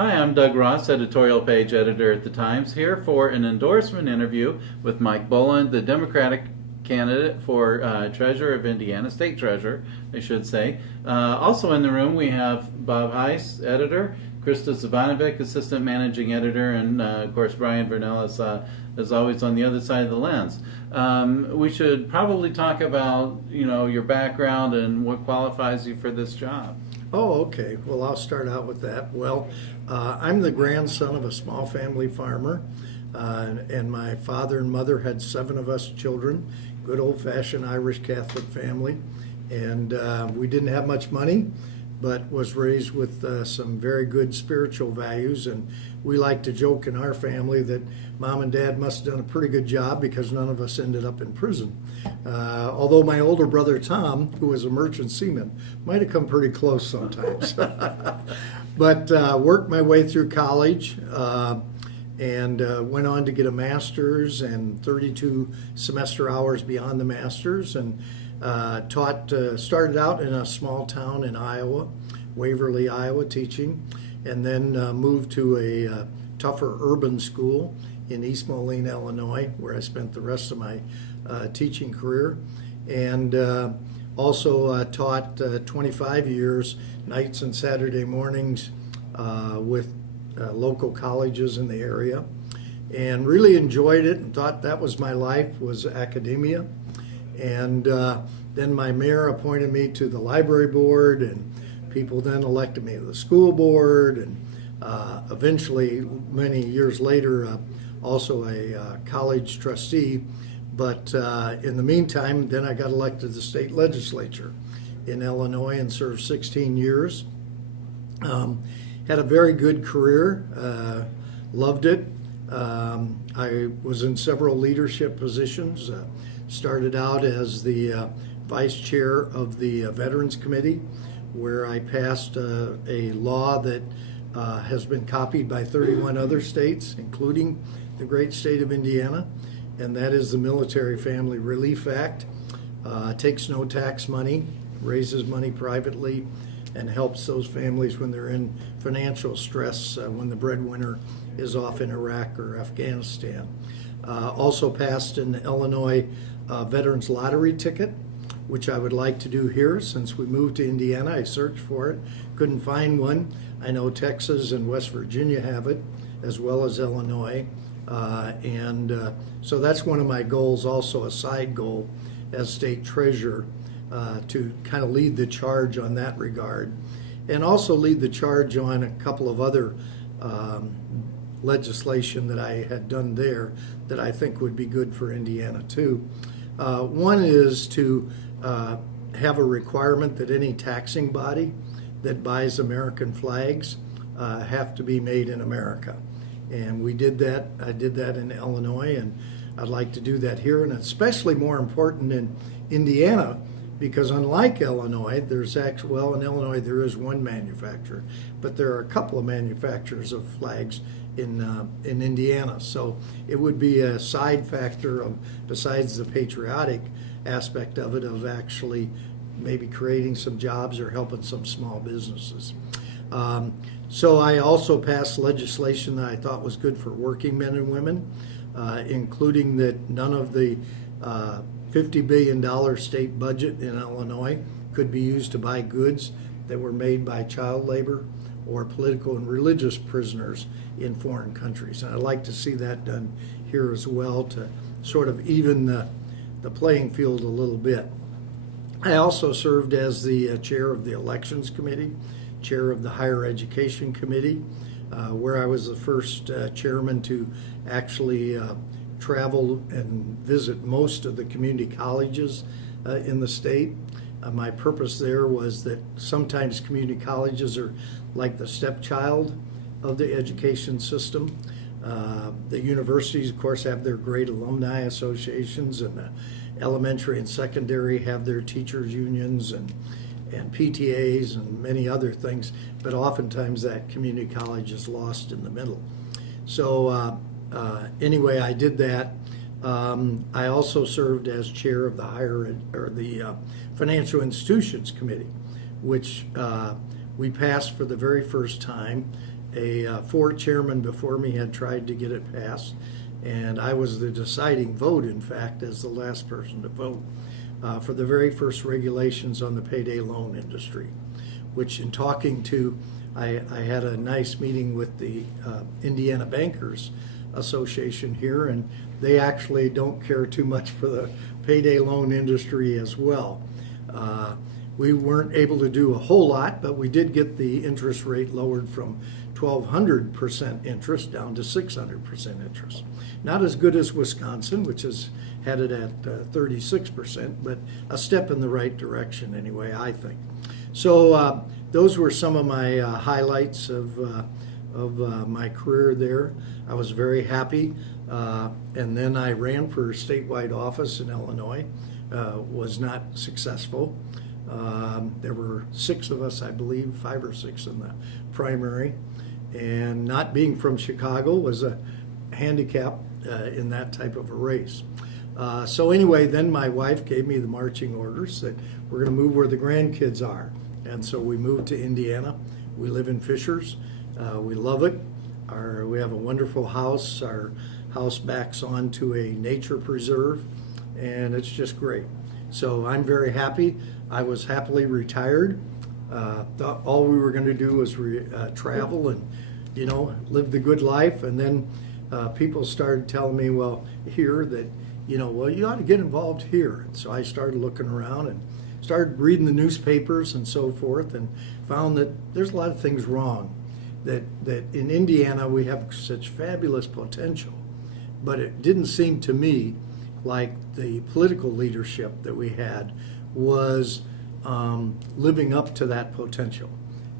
Hi, I'm Doug Ross, editorial page editor at the Times, here for an endorsement interview with Mike Boland, the Democratic candidate for Treasurer of Indiana, State Treasurer, I should say. Also in the room we have Bob Heiss, editor, Krista Savanovic, assistant managing editor, and of course Brian Burnell is always on the other side of the lens. We should probably talk about your background and what qualifies you for this job. Oh, okay. Well, I'll start out with that. Well, I'm the grandson of a small family farmer, and my father and mother had 7 of us children, good old-fashioned Irish Catholic family, and we didn't have much money, but was raised with some very good spiritual values, and we like to joke in our family that Mom and Dad must have done a pretty good job because none of us ended up in prison. Although my older brother Tom, who was a merchant seaman, might have come pretty close sometimes. But worked my way through college and went on to get a master's and 32 semester hours beyond the master's, and started out in a small town in Iowa, Waverly, Iowa, teaching, and then moved to a tougher urban school in East Moline, Illinois, where I spent the rest of my teaching career, and also taught 25 years, nights and Saturday mornings with local colleges in the area, and really enjoyed it and thought that was my life, was academia. And then my mayor appointed me to the library board, and people then elected me to the school board, and eventually, many years later, also a college trustee. But in the meantime, then I got elected to the state legislature in Illinois and served 16 years. Had a very good career, loved it. I was in several leadership positions. Started out as the vice chair of the Veterans Committee, where I passed a law that has been copied by 31 other states, including the great state of Indiana, and that is the Military Family Relief Act. Takes no tax money, raises money privately, and helps those families when they're in financial stress when the breadwinner is off in Iraq or Afghanistan. Also passed an Illinois Veterans Lottery ticket, which I would like to do here since we moved to Indiana. I searched for it, couldn't find one. I know Texas and West Virginia have it, as well as Illinois. So that's one of my goals, also a side goal as state treasurer, to kind of lead the charge on that regard, and also lead the charge on a couple of other legislation that I had done there that I think would be good for Indiana too. One is to have a requirement that any taxing body that buys American flags have to be made in America. And we did that. I did that in Illinois, and I'd like to do that here, and especially more important in Indiana, because unlike Illinois, there's actually, well, in Illinois there is one manufacturer, but there are a couple of manufacturers of flags in Indiana. So it would be a side factor of, besides the patriotic aspect of it, of actually maybe creating some jobs or helping some small businesses. So I also passed legislation that I thought was good for working men and women, including that none of the $50 billion state budget in Illinois could be used to buy goods that were made by child labor or political and religious prisoners in foreign countries. And I'd like to see that done here as well to sort of even the playing field a little bit. I also served as the chair of the Elections Committee, chair of the Higher Education Committee, where I was the first chairman to actually travel and visit most of the community colleges in the state. My purpose there was that sometimes community colleges are like the stepchild of the education system. The universities, of course, have their great alumni associations, and the elementary and secondary have their teachers' unions and PTAs and many other things, but oftentimes that community college is lost in the middle. So anyway, I did that. I also served as chair of the Financial Institutions Committee, which we passed for the very first time Four chairmen before me had tried to get it passed, and I was the deciding vote, in fact, as the last person to vote for the very first regulations on the payday loan industry, which in talking to, I had a nice meeting with the Indiana Bankers Association here, and they actually don't care too much for the payday loan industry as well. We weren't able to do a whole lot, but we did get the interest rate lowered from 1,200% interest down to 600% interest. Not as good as Wisconsin, which has had it at 36%, but a step in the right direction anyway, I think. So those were some of my highlights of my career there. I was very happy, and then I ran for statewide office in Illinois. Was not successful. There were 6 of us, I believe, 5 or 6 in the primary, and not being from Chicago was a handicap in that type of a race. So anyway, then my wife gave me the marching orders that we're going to move where the grandkids are, and so we moved to Indiana. We live in Fishers. We love it. We have a wonderful house. Our house backs onto a nature preserve, and it's just great. So I'm very happy. I was happily retired. Thought all we were going to do was travel and, live the good life. And then people started telling me, well, here that, well, you ought to get involved here. And so I started looking around and started reading the newspapers and so forth, and found that there's a lot of things wrong. That in Indiana we have such fabulous potential, but it didn't seem to me like the political leadership that we had was living up to that potential.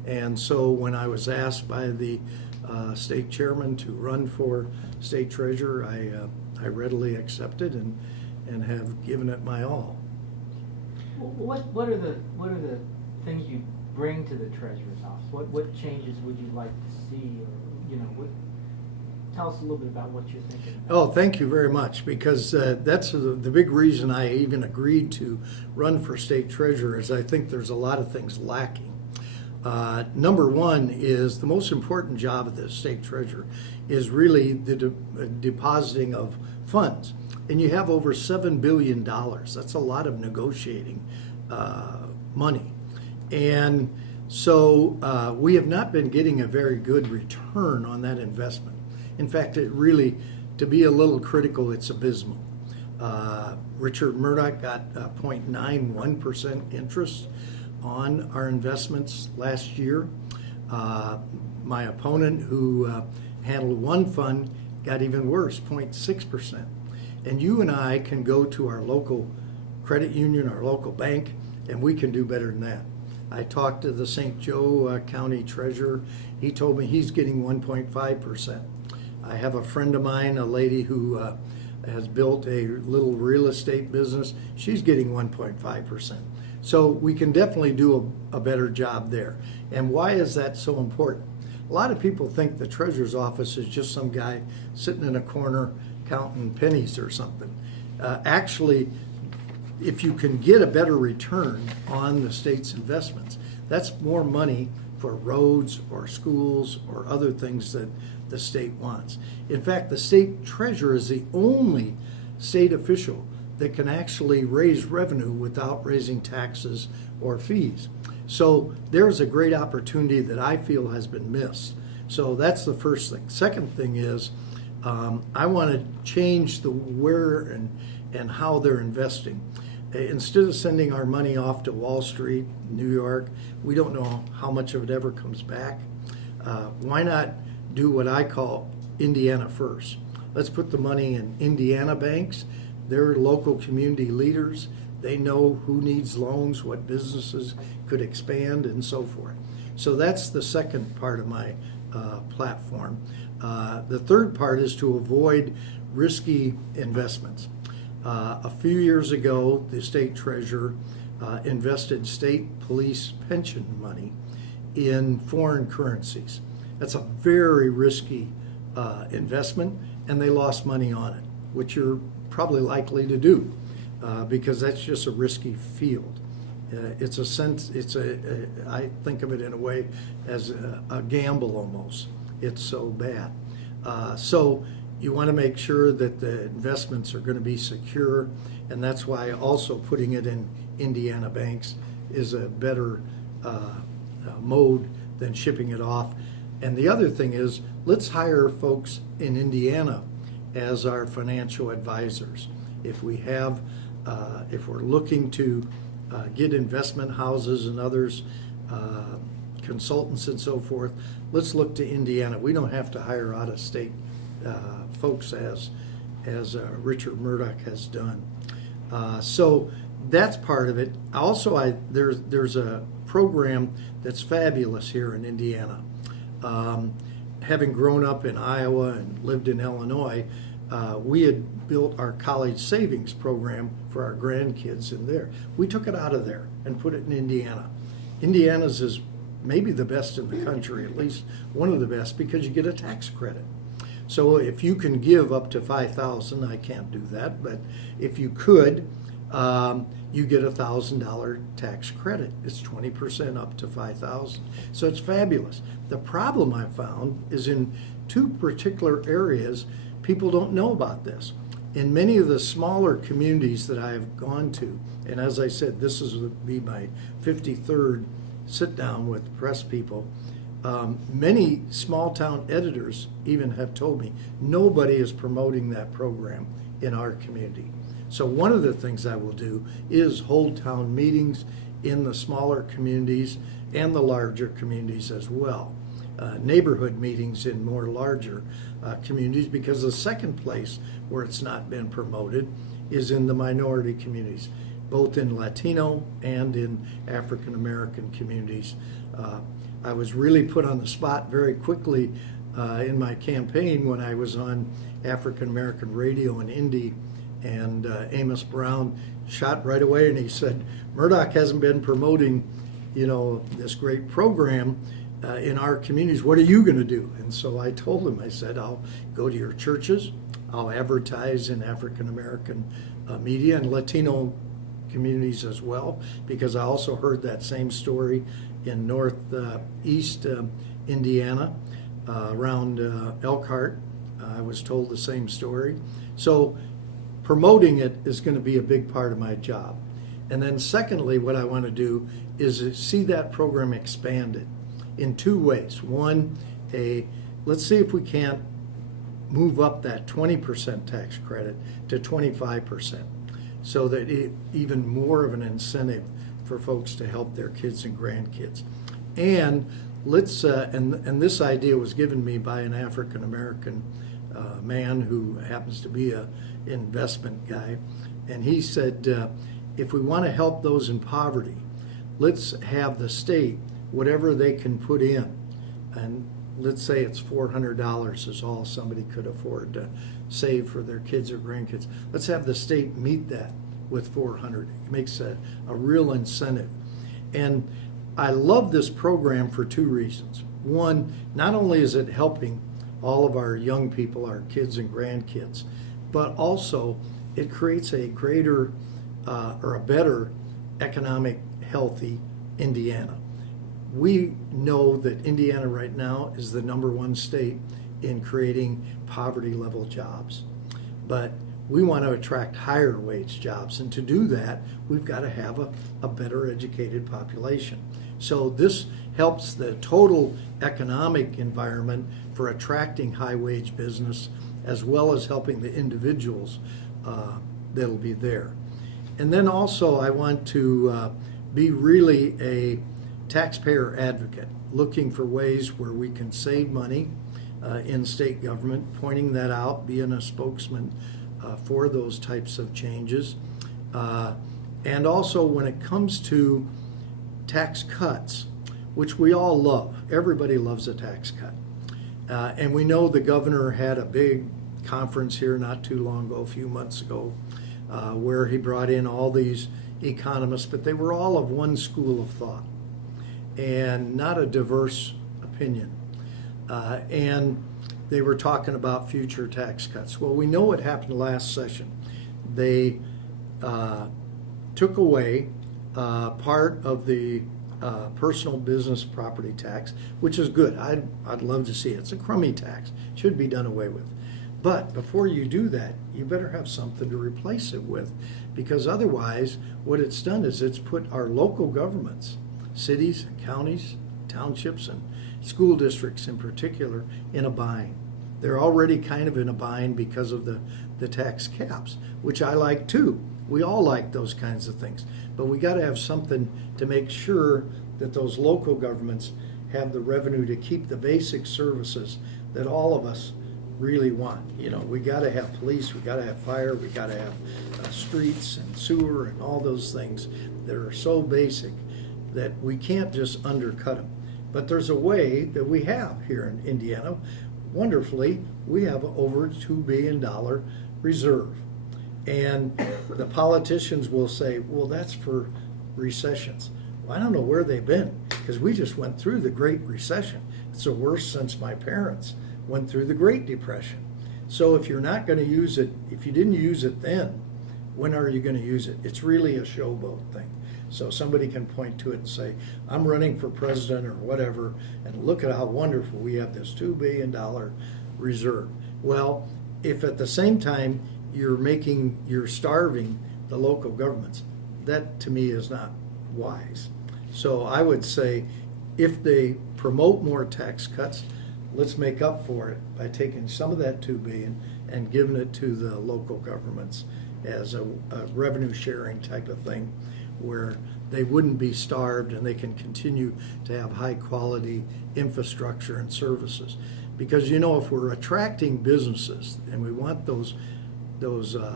And so when I was asked by the state chairman to run for state treasurer, I readily accepted and have given it my all. What are the things you bring to the treasurer's office? What changes would you like to see, or tell us a little bit about what you're thinking about. Oh, thank you very much, because that's the big reason I even agreed to run for state treasurer, is I think there's a lot of things lacking. Number one is the most important job of the state treasurer is really the depositing of funds. And you have over $7 billion. That's a lot of negotiating money. And so we have not been getting a very good return on that investment. In fact, it really, to be a little critical, it's abysmal. Richard Murdoch got 0.91% interest on our investments last year. My opponent, who handled one fund, got even worse, 0.6%. And you and I can go to our local credit union, our local bank, and we can do better than that. I talked to the St. Joe County treasurer. He told me he's getting 1.5%. I have a friend of mine, a lady who has built a little real estate business. She's getting 1.5%. So we can definitely do a better job there. And why is that so important? A lot of people think the treasurer's office is just some guy sitting in a corner counting pennies or something. Actually, if you can get a better return on the state's investments, that's more money for roads or schools or other things that the state wants. In fact, the state treasurer is the only state official that can actually raise revenue without raising taxes or fees. So there's a great opportunity that I feel has been missed. So that's the first thing. Second thing is I want to change the where and how they're investing. Instead of sending our money off to Wall Street, New York, we don't know how much of it ever comes back. Why not do what I call Indiana first? Let's put the money in Indiana banks. They're local community leaders. They know who needs loans, what businesses could expand, and so forth. So that's the second part of my platform. The third part is to avoid risky investments. A few years ago, the state treasurer invested state police pension money in foreign currencies. That's a very risky investment, and they lost money on it, which you're probably likely to do because that's just a risky field. I think of it in a way as a gamble almost. it's so bad. So you want to make sure that the investments are going to be secure, and that's why also putting it in Indiana banks is a better mode than shipping it off. And the other thing is, let's hire folks in Indiana as our financial advisors. If we have, if we're looking to get investment houses and others, consultants and so forth, let's look to Indiana. We don't have to hire out of state folks as Richard Murdoch has done. So that's part of it. Also, there's a program that's fabulous here in Indiana. Having grown up in Iowa and lived in Illinois, we had built our college savings program for our grandkids in there. We took it out of there and put it in Indiana. Indiana's is maybe the best in the country, at least one of the best, because you get a tax credit. So if you can give up to $5,000, I can't do that, but if you could, you get a $1,000 tax credit. It's 20% up to $5,000. So it's fabulous. The problem I found is in two particular areas, people don't know about this. In many of the smaller communities that I have gone to, and as I said, this would be my 53rd sit down with press people, many small town editors even have told me nobody is promoting that program in our community. So one of the things I will do is hold town meetings in the smaller communities and the larger communities as well. Neighborhood meetings in more larger communities, because the second place where it's not been promoted is in the minority communities, both in Latino and in African American communities. I was really put on the spot very quickly in my campaign when I was on African American radio in Indy, and Amos Brown shot right away and he said, Murdoch hasn't been promoting, this great program in our communities. What are you going to do? And so I told him, I said, I'll go to your churches, I'll advertise in African American media and Latino communities as well, because I also heard that same story in northeast Indiana, around Elkhart. I was told the same story. So promoting it is going to be a big part of my job. And then secondly, what I want to do is see that program expanded in two ways. One, let's see if we can't move up that 20% tax credit to 25%, so that even more of an incentive for folks to help their kids and grandkids. And let's and this idea was given me by an African American man who happens to be a investment guy, and he said, if we want to help those in poverty, let's have the state, whatever they can put in, and let's say it's $400 is all somebody could afford to save for their kids or grandkids. Let's have the state meet that with $400. It makes a real incentive. And I love this program for two reasons. One, not only is it helping all of our young people, our kids and grandkids, but also it creates a greater or a better economic, healthy Indiana. We know that Indiana right now is the #1 state in creating poverty level jobs, but we want to attract higher wage jobs, and to do that we've got to have a better educated population. So this helps the total economic environment for attracting high wage business, as well as helping the individuals that'll be there. And then also I want to be really a taxpayer advocate, looking for ways where we can save money in state government, pointing that out, being a spokesman for those types of changes. And also when it comes to tax cuts, which we all love, everybody loves a tax cut. And we know the governor had a big conference here not too long ago, a few months ago, where he brought in all these economists, but they were all of one school of thought and not a diverse opinion. And they were talking about future tax cuts. Well, we know what happened last session. They took away part of the personal business property tax, which is good. I'd love to see it. It's a crummy tax. Should be done away with. But before you do that, you better have something to replace it with, because otherwise what it's done is it's put our local governments, cities, counties, townships, and school districts in particular, in a bind. They're already kind of in a bind because of the tax caps, which I like too. We all like those kinds of things. But we got to have something to make sure that those local governments have the revenue to keep the basic services that all of us really want. You know, we got to have police, we got to have fire, we got to have streets and sewer and all those things that are so basic that we can't just undercut them. But there's a way that we have here in Indiana. Wonderfully, we have over $2 billion reserve. And the politicians will say, well, that's for recessions. Well, I don't know where they've been, because we just went through the Great Recession. It's the worst since my parents went through the Great Depression. So if you're not going to use it, if you didn't use it then, when are you going to use it? It's really a showboat thing. So somebody can point to it and say, I'm running for president or whatever, and look at how wonderful we have this $2 billion reserve. Well, if at the same time you're starving the local governments, that to me is not wise. So I would say, if they promote more tax cuts, let's make up for it by taking some of that $2 billion and giving it to the local governments as a revenue sharing type of thing, where they wouldn't be starved and they can continue to have high quality infrastructure and services. Because, you know, if we're attracting businesses and we want those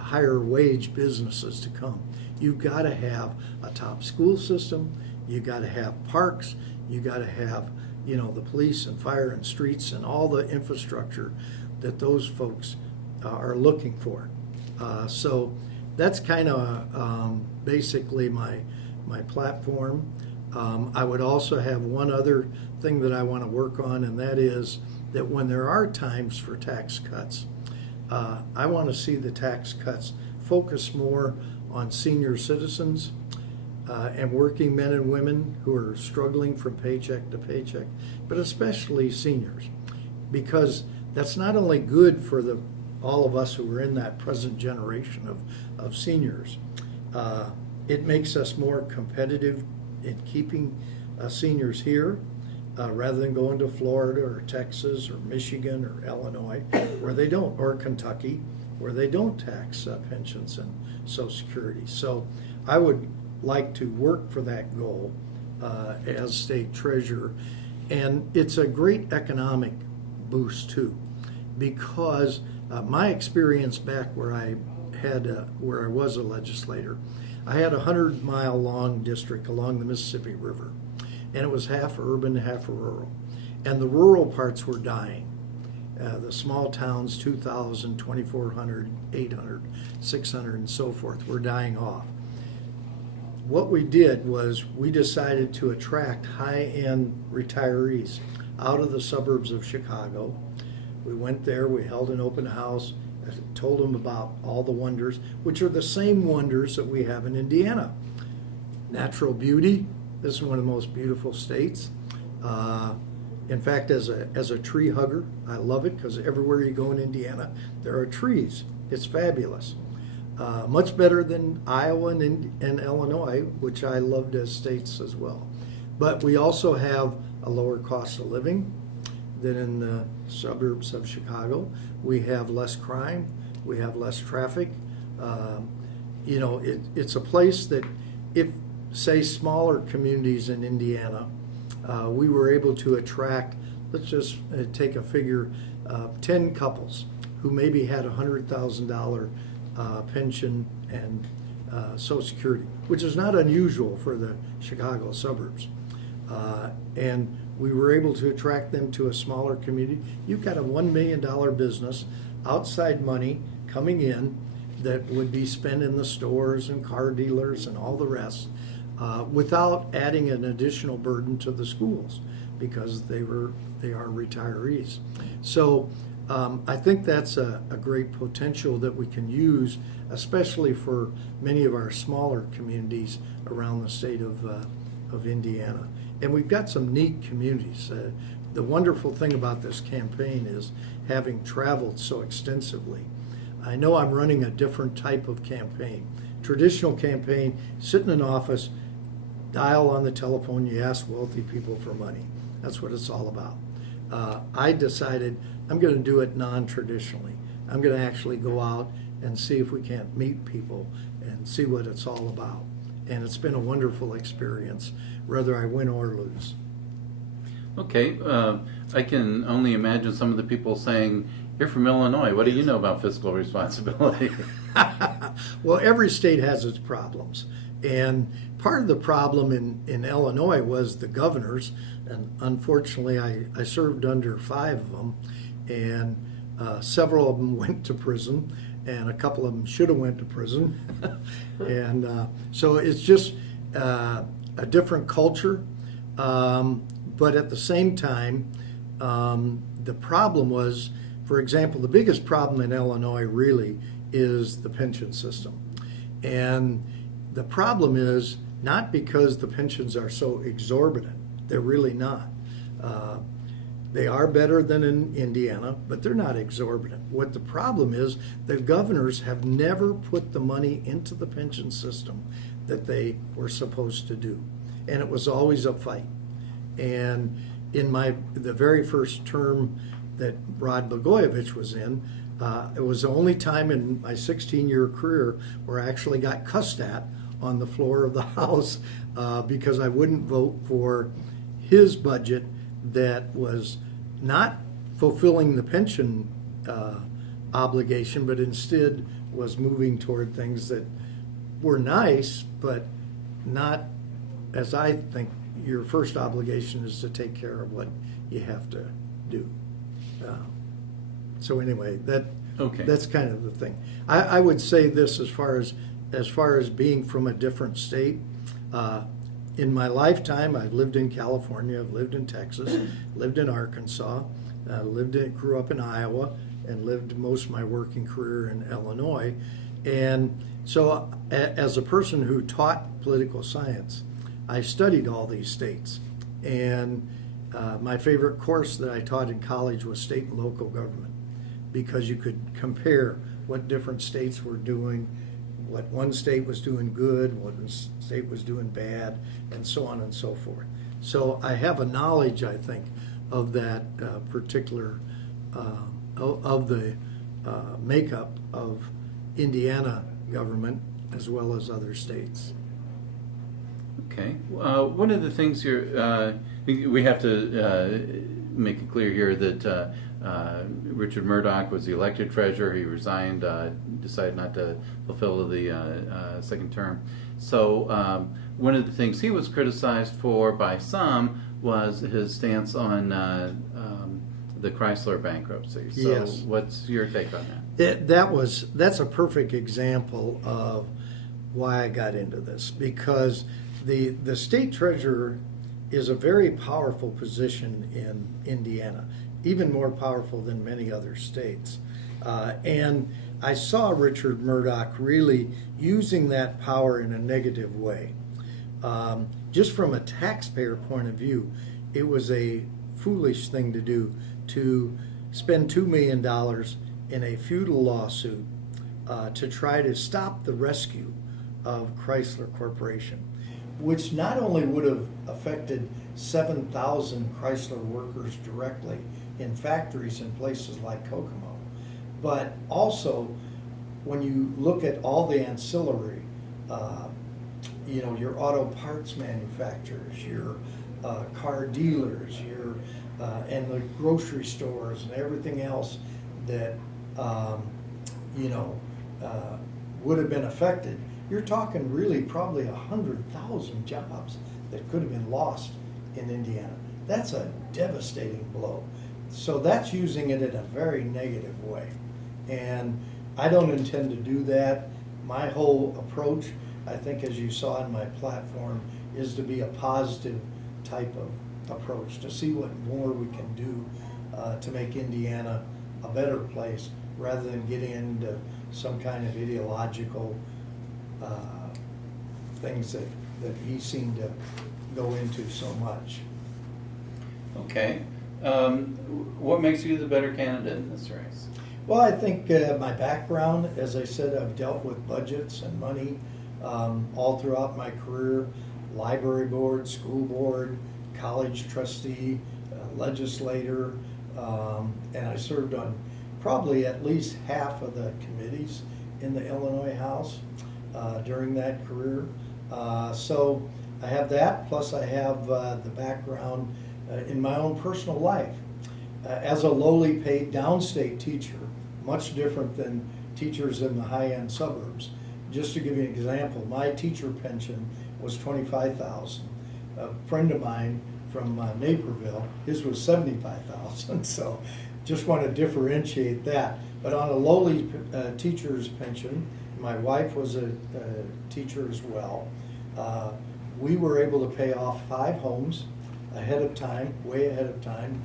higher wage businesses to come, you've got to have a top school system, you've got to have parks, you've got to have, you know, the police and fire and streets and all the infrastructure that those folks are looking for. So that's kind of basically my platform. I would also have one other thing that I want to work on, and that is that when there are times for tax cuts, I want to see the tax cuts focus more on senior citizens and working men and women who are struggling from paycheck to paycheck, but especially seniors, because that's not only good for all of us who are in that present generation of seniors. It makes us more competitive in keeping seniors here rather than going to Florida or Texas or Michigan or Illinois, where they don't, or Kentucky, where they don't tax pensions and Social Security. So I would like to work for that goal as state treasurer. And it's a great economic boost too, because my experience back where I was a legislator, I had a 100-mile long district along the Mississippi River, and it was half urban, half rural. And the rural parts were dying. The small towns, 2,000, 2,400, 800, 600, and so forth, were dying off. What we did was we decided to attract high-end retirees out of the suburbs of Chicago. We went there, we held an open house, told them about all the wonders, which are the same wonders that we have in Indiana. Natural beauty. This is one of the most beautiful states. In fact, as a tree hugger, I love it, because everywhere you go in Indiana, there are trees. It's fabulous. Much better than Iowa and Illinois, which I loved as states as well. But we also have a lower cost of living than in the suburbs of Chicago. We have less crime. We have less traffic. You know, it's a place that, if, say, smaller communities in Indiana, we were able to attract, let's just take a figure, 10 couples who maybe had $100,000 pension and Social Security, which is not unusual for the Chicago suburbs. And we were able to attract them to a smaller community. You've got a $1 million business, outside money coming in that would be spent in the stores and car dealers and all the rest, without adding an additional burden to the schools, because they are retirees. So I think that's a great potential that we can use, especially for many of our smaller communities around the state of of Indiana. And we've got some neat communities. The wonderful thing about this campaign is having traveled so extensively. I know I'm running a different type of campaign. Traditional campaign, sit in an office, dial on the telephone, you ask wealthy people for money. That's what it's all about. I decided I'm going to do it non-traditionally. I'm going to actually go out and see if we can't meet people and see what it's all about. And it's been a wonderful experience, whether I win or lose. Okay, I can only imagine some of the people saying, "You're from Illinois. What do you know about fiscal responsibility?" Well, every state has its problems. And part of the problem in Illinois was the governors. And unfortunately, I served under 5 of them. And several of them went to prison. And a couple of them should have went to prison. And so it's just a different culture. But at the same time, the problem was, for example, the biggest problem in Illinois really is the pension system. And the problem is not because the pensions are so exorbitant. They're really not. They are better than in Indiana, but they're not exorbitant. What the problem is, the governors have never put the money into the pension system that they were supposed to do. And it was always a fight. And in the very first term that Rod Blagojevich was in, it was the only time in my 16-year career where I actually got cussed at on the floor of the House because I wouldn't vote for his budget that was not fulfilling the pension obligation, but instead was moving toward things that were nice, but not, as I think, your first obligation is to take care of what you have to do. So anyway, that's kind of the thing. I would say this as far as being from a different state. In my lifetime, I've lived in California, I've lived in Texas, lived in Arkansas, grew up in Iowa, and lived most of my working career in Illinois. And so as a person who taught political science, I studied all these states. And my favorite course that I taught in college was state and local government, because you could compare what different states were doing, what one state was doing good, what one state was doing bad, and so on and so forth. So I have a knowledge, I think, of that particular, of the makeup of Indiana government as well as other states. Okay. One of the things we have to make it clear here that Richard Murdoch was the elected treasurer. He resigned, decided not to fulfill the second term. So one of the things he was criticized for by some was his stance on the Chrysler bankruptcy. So yes. What's your take on that? That's a perfect example of why I got into this, because the state treasurer is a very powerful position in Indiana, even more powerful than many other states. And I saw Richard Murdoch really using that power in a negative way. Just from a taxpayer point of view, it was a foolish thing to do, to spend $2 million in a feudal lawsuit to try to stop the rescue of Chrysler Corporation, which not only would have affected 7,000 Chrysler workers directly in factories in places like Kokomo, but also when you look at all the ancillary, your auto parts manufacturers, your car dealers, and the grocery stores and everything else that would have been affected. You're talking really probably 100,000 jobs that could have been lost in Indiana. That's a devastating blow. So that's using it in a very negative way. And I don't intend to do that. My whole approach, I think, as you saw in my platform, is to be a positive type of approach, to see what more we can do to make Indiana a better place, rather than getting into some kind of ideological things that he seemed to go into so much. Okay. What makes you the better candidate in this race? Well, I think my background, as I said, I've dealt with budgets and money all throughout my career. Library board, school board, college trustee, legislator, and I served on probably at least half of the committees in the Illinois House during that career. So I have that, plus I have the background in my own personal life. As a lowly paid downstate teacher, much different than teachers in the high-end suburbs. Just to give you an example, my teacher pension was $25,000. A friend of mine from Naperville, his was $75,000. So just want to differentiate that. But on a lowly teacher's pension, my wife was a teacher as well. We were able to pay off 5 homes ahead of time, way ahead of time,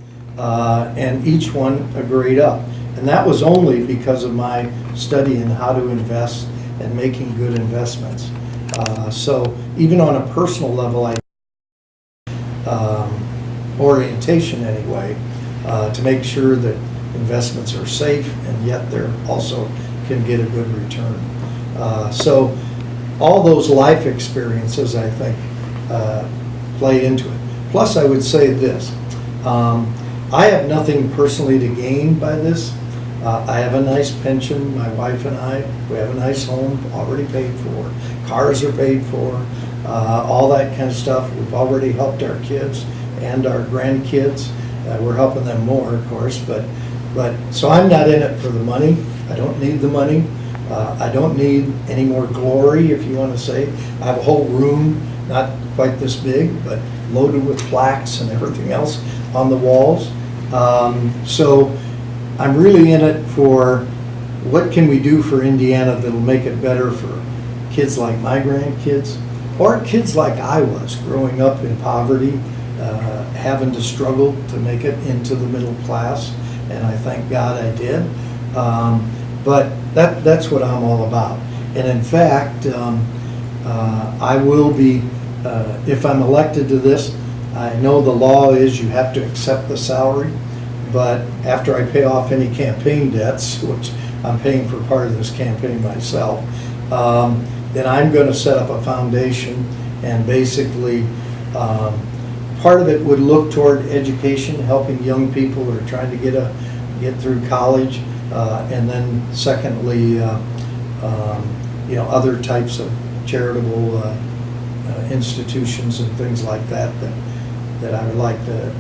and each one a grade up. And that was only because of my study in how to invest and making good investments. So even on a personal level, orientation anyway, to make sure that investments are safe and yet they're also can get a good return. So all those life experiences, I think, play into it. Plus, I would say this, I have nothing personally to gain by this. I have a nice pension, my wife and I, we have a nice home, already paid for, cars are paid for, all that kind of stuff. We've already helped our kids and our grandkids. We're helping them more, of course, but so I'm not in it for the money. I don't need the money. I don't need any more glory, if you want to say. I have a whole room, not quite this big, but loaded with plaques and everything else on the walls. So I'm really in it for what can we do for Indiana that'll make it better for kids like my grandkids, or kids like I was growing up in poverty, having to struggle to make it into the middle class, and I thank God I did. But that's what I'm all about. And in fact, I will be, if I'm elected to this, I know the law is you have to accept the salary, but after I pay off any campaign debts, which I'm paying for part of this campaign myself, then I'm going to set up a foundation, and basically part of it would look toward education, helping young people who are trying to get through college, and then secondly, other types of charitable institutions and things like that I would like to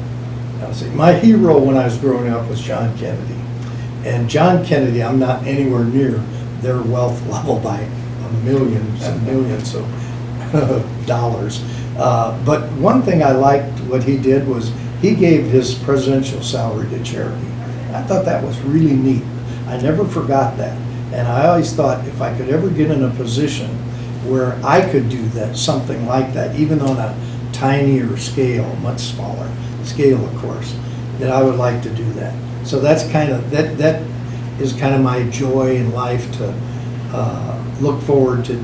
say. My hero when I was growing up was John Kennedy. And John Kennedy, I'm not anywhere near their wealth level by millions and millions of dollars. But one thing I liked what he did was he gave his presidential salary to charity. I thought that was really neat. I never forgot that. And I always thought if I could ever get in a position where I could do that, something like that, even on a tinier scale, much smaller scale, of course, that I would like to do that. So that's kind of, that is kind of my joy in life, to look forward to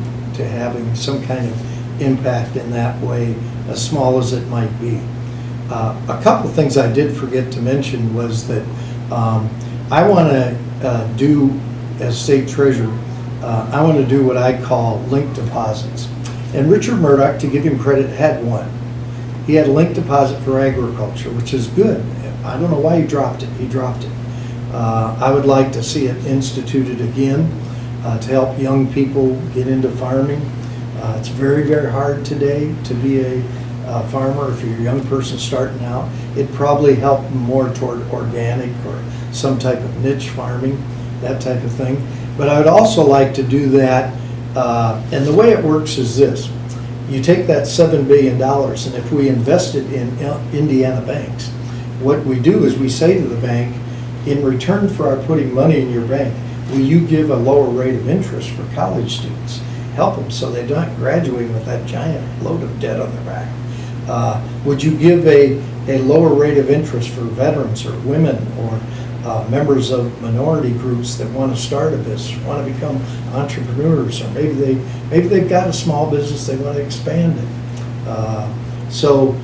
having some kind of impact in that way, as small as it might be. A couple things I did forget to mention was that I want to do, as state treasurer, I want to do what I call link deposits. And Richard Murdoch, to give him credit, had one. He had a link deposit for agriculture, which is good. I don't know why he dropped it. He dropped it. I would like to see it instituted again to help young people get into farming. It's very, very hard today to be a farmer if you're a young person starting out. It'd probably help more toward organic or some type of niche farming, that type of thing. But I would also like to do that, and the way it works is this. You take that $7 billion, and if we invest it in Indiana banks, what we do is we say to the bank, in return for our putting money in your bank, will you give a lower rate of interest for college students? Help them so they're not graduating with that giant load of debt on their back. Would you give a lower rate of interest for veterans or women or members of minority groups that want to start a business, want to become entrepreneurs, or maybe they've got a small business, they want to expand it. So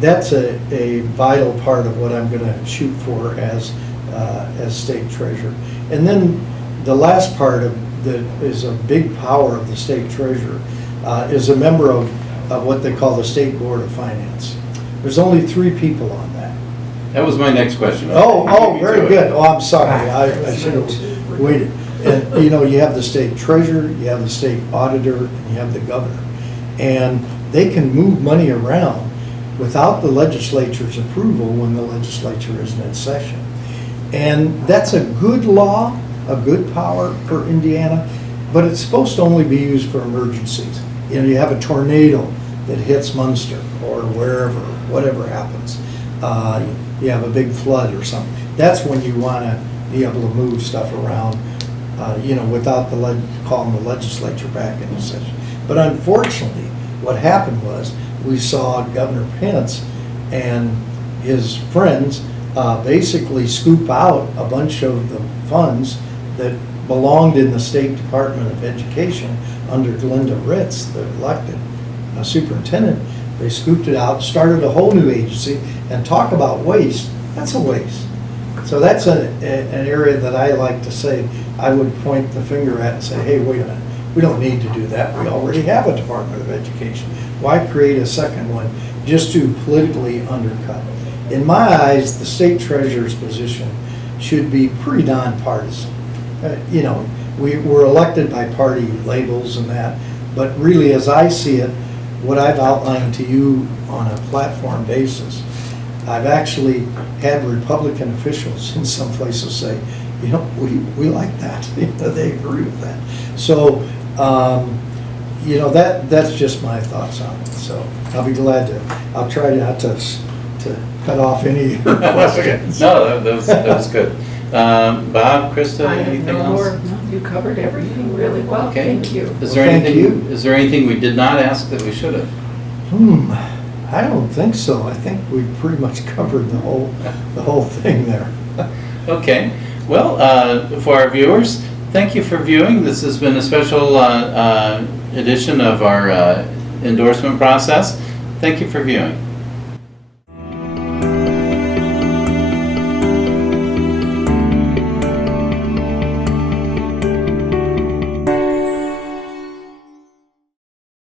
that's a vital part of what I'm going to shoot for as state treasurer. And then the last part of that is a big power of the state treasurer is a member of what they call the State Board of Finance. There's only 3 people on that. That was my next question. Oh, very good. Oh, I'm sorry. I should have waited. And, you have the state treasurer, you have the state auditor, and you have the governor. And they can move money around without the legislature's approval when the legislature isn't in session. And that's a good law, a good power for Indiana, but it's supposed to only be used for emergencies. You have a tornado that hits Munster or wherever, whatever happens. You have a big flood or something. That's when you want to be able to move stuff around, without calling the legislature back into session. But unfortunately, what happened was we saw Governor Pence and his friends basically scoop out a bunch of the funds that belonged in the State Department of Education under Glenda Ritz, the elected superintendent. They scooped it out, started a whole new agency, and talk about waste. That's a waste. So that's an area that I like to say, I would point the finger at and say, hey, wait a minute, we don't need to do that. We already have a Department of Education. Why create a second one just to politically undercut? In my eyes, the state treasurer's position should be pretty nonpartisan. We're elected by party labels and that, but really, as I see it, what I've outlined to you on a platform basis, I've actually had Republican officials in some places say, we like that. They agree with that. So, that's just my thoughts on it. So I'll be glad to. I'll try not to cut off any of your questions. No, that was good. Bob, Krista, I have anything no else? more. No, you covered everything really well. Okay. Thank you. Is there Well, thank anything? you. Is there anything we did not ask that we should have? I don't think so. I think we pretty much covered the whole thing there. Okay. Well, for our viewers, thank you for viewing. This has been a special edition of our endorsement process. Thank you for viewing.